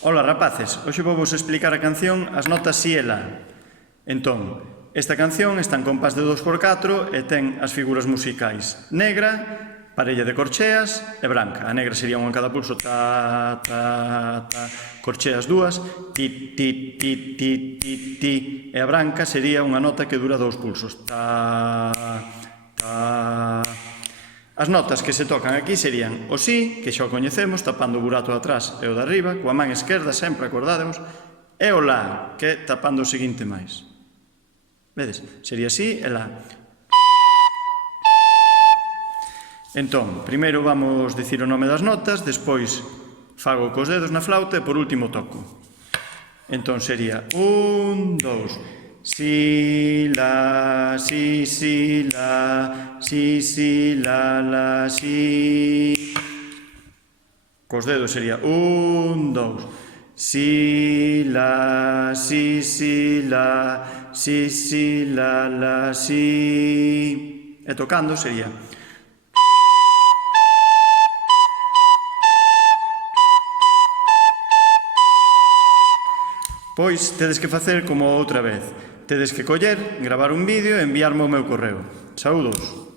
Ola rapaces, hoxe vou vos explicar a canción As notas si e la. Entón, esta canción está en compás de 2x4 e ten as figuras musicais negra, parella de corcheas e branca. A negra sería unha en cada pulso, ta, ta, ta, corcheas dúas, ti, ti, ti, ti, ti, ti, e a branca sería unha nota que dura 2 pulsos, ta, ta. As notas que se tocan aquí serían o si, que xa o coñecemos, tapando o burato de atrás e o de arriba, coa man esquerda sempre, acordádemos, e o la, que tapando o seguinte máis. Vedes? Sería si e la. Entón, primeiro vamos dicir o nome das notas, despois fago cos dedos na flauta e por último toco. Entón sería 1, 2... Si, la, si, la, si, la, si. Cos dedos sería 1, 2. Si, la, si, la, si, la, si. E tocando sería... Pois tedes que facer como outra vez. Tedes que coller, gravar un vídeo e enviarme ao meu correo. Saúdos!